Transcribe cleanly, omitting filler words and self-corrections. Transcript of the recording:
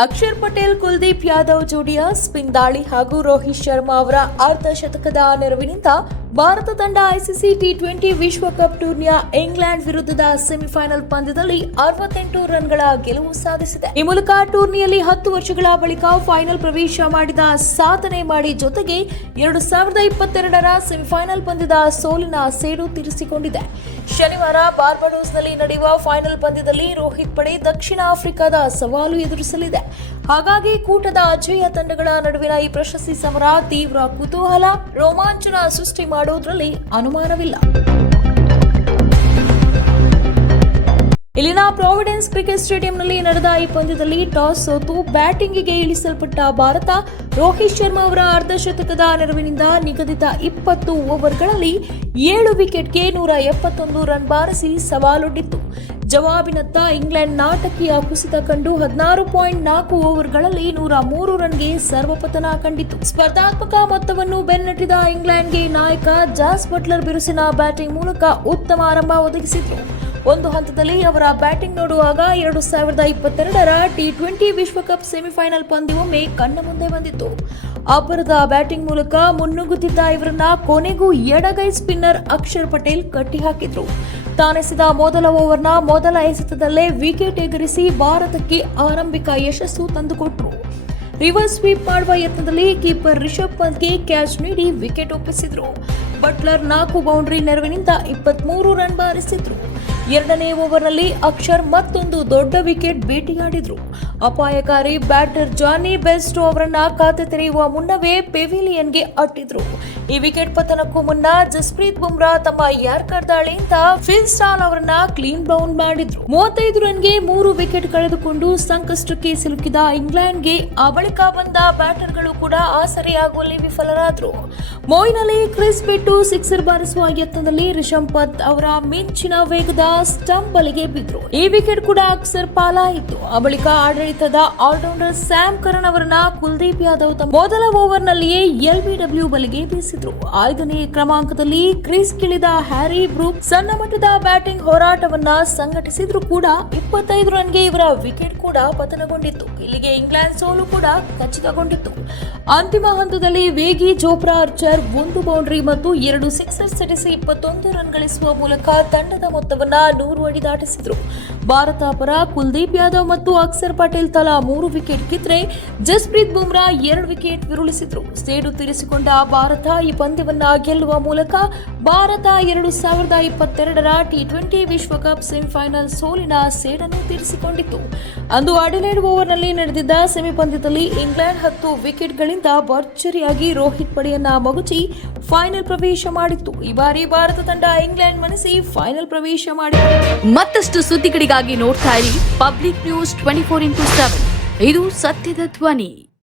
Akshar Patel Kuldeep Yadav ಜೋಡಿಯ spin ದಾಳಿ ಹಾಗೂ ರೋಹಿತ್ ಶರ್ಮಾ ಅವರ ಅರ್ಧ ಶತಕದ ನೆರವಿನಿಂದ ಭಾರತ ತಂಡ ಐಸಿಸಿ ಟಿ20 ವಿಶ್ವಕಪ್ ಟೂರ್ನಿಯ ಇಂಗ್ಲೆಂಡ್ ವಿರುದ್ಧದ ಸೆಮಿಫೈನಲ್ ಪಂದ್ಯದಲ್ಲಿ 68 ರನ್ಗಳ ಗೆಲುವು ಸಾಧಿಸಿದೆ. ಈ ಮೂಲಕ ಟೂರ್ನಿಯಲ್ಲಿ 10 ವರ್ಷಗಳ ಬಳಿಕ ಫೈನಲ್ ಪ್ರವೇಶ ಮಾಡಿದ ಸಾಧನೆ ಮಾಡಿ ಜೊತೆಗೆ 2022ರ ಸೆಮಿಫೈನಲ್ ಪಂದ್ಯದ ಸೋಲಿನ ಸೇಡು ತೀರಿಸಿಕೊಂಡಿದೆ. ಶನಿವಾರ ಬಾರ್ಬಡೋಸ್ನಲ್ಲಿ ನಡೆಯುವ ಫೈನಲ್ ಪಂದ್ಯದಲ್ಲಿ ರೋಹಿತ್ ಪಡೆ ದಕ್ಷಿಣ ಆಫ್ರಿಕಾದ ಸವಾಲು ಎದುರಿಸಲಿದೆ. ಹಾಗಾಗಿ ಕೂಟದ ಅಜೇಯ ತಂಡಗಳ ನಡುವಿನ ಈ ಪ್ರಶಸ್ತಿ ಸಮರ ತೀವ್ರ ಕುತೂಹಲ, ರೋಮಾಂಚನ ಸೃಷ್ಟಿ ಮಾಡುವುದರಲ್ಲಿ ಅನುಮಾನವಿಲ್ಲ. ಇಲ್ಲಿನ ಪ್ರಾವಿಡೆನ್ಸ್ ಕ್ರಿಕೆಟ್ ಸ್ಟೇಡಿಯಂನಲ್ಲಿ ನಡೆದ ಈ ಪಂದ್ಯದಲ್ಲಿ ಟಾಸ್ ಸೋತು ಬ್ಯಾಟಿಂಗಿಗೆ ಇಳಿಸಲ್ಪಟ್ಟ ಭಾರತ ರೋಹಿತ್ ಶರ್ಮಾ ಅವರ ಅರ್ಧ ಶತಕದ ನೆರವಿನಿಂದ ನಿಗದಿತ 20 ಓವರ್ಗಳಲ್ಲಿ 7 ವಿಕೆಟ್ಗೆ 171 ರನ್ ಬಾರಿಸಿ ಸವಾಲೊಡ್ಡಿತ್ತು. ಜವಾಬಿನತ್ತ ಇಂಗ್ಲೆಂಡ್ ನಾಟಕೀಯ ಕುಸಿತ ಕಂಡು 16.4 ಓವರ್ಗಳಲ್ಲಿ 103 ರನ್ಗೆ ಸರ್ವಪತನ ಕಂಡಿತು. ಸ್ಪರ್ಧಾತ್ಮಕ ಮೊತ್ತವನ್ನು ಬೆನ್ನಟ್ಟಿದ ಇಂಗ್ಲೆಂಡ್ಗೆ ನಾಯಕ ಜಾಸ್ ಬಟ್ಲರ್ ಬಿರುಸಿನ ಬ್ಯಾಟಿಂಗ್ ಮೂಲಕ ಉತ್ತಮ ಆರಂಭ ಒದಗಿಸಿದ್ರು. ಒಂದು ಹಂತದಲ್ಲಿ ಅವರ ಬ್ಯಾಟಿಂಗ್ ನೋಡುವಾಗ 2022ರ ಟಿ20 ವಿಶ್ವಕಪ್ ಸೆಮಿಫೈನಲ್ ಪಂದ್ಯವೊಮ್ಮೆ ಕಣ್ಣ ಮುಂದೆ ಬಂದಿತ್ತು. ಅಬ್ಬರದ ಬ್ಯಾಟಿಂಗ್ ಮೂಲಕ ಮುನ್ನುಗ್ಗುತ್ತಿದ್ದ ಇವರನ್ನ ಕೊನೆಗೂ ಎಡಗೈ ಸ್ಪಿನ್ನರ್ ಅಕ್ಷರ್ ಪಟೇಲ್ ಕಟ್ಟಿಹಾಕಿದ್ರು. ತಾನೆಸೆದ ಮೊದಲ ಓವರ್ನ ಮೊದಲ ಎಸೆತದಲ್ಲೇ ವಿಕೆಟ್ ಎಗರಿಸಿ ಭಾರತಕ್ಕೆ ಆರಂಭಿಕ ಯಶಸ್ಸು ತಂದುಕೊಟ್ರು. ರಿವರ್ಸ್ ಸ್ವೀಪ್ ಮಾಡುವ ಯತ್ನದಲ್ಲಿ ಕೀಪರ್ ರಿಷಬ್ ಪಂತ್ಗೆ ಕ್ಯಾಚ್ ನೀಡಿ ವಿಕೆಟ್ ಒಪ್ಪಿಸಿದ್ರು. ಬಟ್ಲರ್ 4 ಬೌಂಡರಿ ನೆರವಿನಿಂದ 23 ರನ್ ಬಾರಿಸಿದ್ರು. ಎರಡನೇ ಓವರ್ನಲ್ಲಿ ಅಕ್ಷರ್ ಮತ್ತೊಂದು ದೊಡ್ಡ ವಿಕೆಟ್ ಬೇಟೆಯಾಡಿದ್ರು. ಅಪಾಯಕಾರಿ ಬ್ಯಾಟರ್ ಜಾನಿ ಬೆಸ್ಟೋ ಅವರನ್ನ ಖಾತೆ ತೆರೆಯುವ ಮುನ್ನವೇ ಪೆವಿಲಿಯನ್ಗೆ ಅಟ್ಟಿದ್ರು. ಈ ವಿಕೆಟ್ ಪತನಕ್ಕೂ ಮುನ್ನ ಜಸ್ಪ್ರೀತ್ ಬುಮ್ರಾ ತಮ್ಮ ಯಾರ್ಕರ್ ದಾಳಿಯಿಂದ ಫಿಲ್ ಸ್ಟಾಲ್ ಅವರನ್ನ ಕ್ಲೀನ್ ಬೌಂಡ್ ಮಾಡಿದ್ರು. 35 ರನ್ಗೆ 3 ವಿಕೆಟ್ ಕಳೆದುಕೊಂಡು ಸಂಕಷ್ಟಕ್ಕೆ ಸಿಲುಕಿದ ಇಂಗ್ಲೆಂಡ್ಗೆ ಆ ಬಳಿಕ ಬಂದ ಬ್ಯಾಟರ್ಗಳು ಕೂಡ ಆಸರೆಯಾಗುವಲ್ಲಿ ವಿಫಲರಾದ್ರು. ಮೊಯಿನ್ ಅಲಿ ಕ್ರೀಸ್ ಬಿಟ್ಟು ಸಿಕ್ಸರ್ ಬಾರಿಸುವ ಯತ್ನದಲ್ಲಿ ರಿಷಬ್ ಪಂತ್ ಅವರ ಮಿಂಚಿನ ವೇಗದ ಸ್ಟಂಪ್ ಬಲಿಗೆ ಬಿದ್ರು. ಈ ವಿಕೆಟ್ ಕೂಡ ಅಕ್ಷರ್ ಪಾಲಾಯಿತು. ಆ ಬಳಿಕ ಆಡಳಿತದ ಆಲ್ರೌಂಡರ್ ಸ್ಯಾಮ್ ಕರನ್ ಅವರನ್ನ ಕುಲ್ದೀಪ್ ಯಾದವ್ ತಮ್ಮ ಮೊದಲ ಓವರ್ನಲ್ಲಿಯೇ ಎಲ್ಬಿಡಬ್ಲ್ಯೂ ಬಲಿಗೆ ಬೀಸಿದ್ರು. 5ನೇ ಕ್ರಮಾಂಕದಲ್ಲಿ ಕ್ರೀಸ್ಗಿಳಿದ ಹ್ಯಾರಿ ಬ್ರೂಕ್ ಸಣ್ಣ ಮಟ್ಟದ ಬ್ಯಾಟಿಂಗ್ ಹೋರಾಟವನ್ನ ಸಂಘಟಿಸಿದ್ರು ಕೂಡ 25 ರನ್ಗೆ ಇವರ ವಿಕೆಟ್ ಕೂಡ ಪತನಗೊಂಡಿತ್ತು. ಇಲ್ಲಿಗೆ ಇಂಗ್ಲೆಂಡ್ ಸೋಲು ಕೂಡ ಖಚಿತಗೊಂಡಿತ್ತು. ಅಂತಿಮ ಹಂತದಲ್ಲಿ ವೇಗಿ ಜೋಪ್ರಾ ಆರ್ಚರ್ 1 ಬೌಂಡರಿ ಮತ್ತು 2 ಸಿಕ್ಸರ್ ಸಿಡಿಸಿ 21 ರನ್ ಗಳಿಸುವ ಮೂಲಕ ತಂಡದ ಮೊತ್ತವನ್ನ 100 ಅಡಿ ದಾಟಿಸಿದ್ರು. ಭಾರತ ಪರ ಕುಲ್ದೀಪ್ ಯಾದವ್ ಮತ್ತು ಅಕ್ಷರ್ ಪಟೇಲ್ ತಲಾ 3 ವಿಕೆಟ್ ಕಿತ್ತರೆ ಜಸ್ಪ್ರೀತ್ ಬುಮ್ರಾ 2 ವಿಕೆಟ್ ಉರುಳಿಸಿದ್ರು. ಸೇಡು ತೀರಿಸಿಕೊಂಡ ಭಾರತ ಈ ಪಂದ್ಯವನ್ನ ಗೆಲ್ಲುವ ಮೂಲಕ ಭಾರತ 2022ರ ಟಿ20 ವಿಶ್ವಕಪ್ ಸೆಮಿಫೈನಲ್ ಸೋಲಿನ ಸೇಡನ್ನು ತೀರಿಸಿಕೊಂಡಿತ್ತು. ಅಂದು ಅಡಿಲೇಡ್ ಓವರ್ನಲ್ಲಿ ನಡೆದಿದ್ದ ಸೆಮಿ ಪಂದ್ಯದಲ್ಲಿ ಇಂಗ್ಲೆಂಡ್ 10 ವಿಕೆಟ್ಗಳಿಂದ ಭರ್ಜರಿಯಾಗಿ ರೋಹಿತ್ ಪಡೆಯನ್ನ ಮಗುಚಿ ಫೈನಲ್ ಪ್ರವೇಶ ಮಾಡಿತ್ತು. ಈ ಬಾರಿ ಭಾರತ ತಂಡ ಇಂಗ್ಲೆಂಡ್ ಮಣಿಸಿ ಫೈನಲ್ ಪ್ರವೇಶ ಮಾಡಿತು. ಮತ್ತಷ್ಟು ಸುದ್ದಿಗಳಿಗಾಗಿ ನೋಡ್ತಾ ಇರಿ ಪಬ್ಲಿಕ್ ನ್ಯೂಸ್ 24x7. ಇದು ಸತ್ಯದ ಧ್ವನಿ.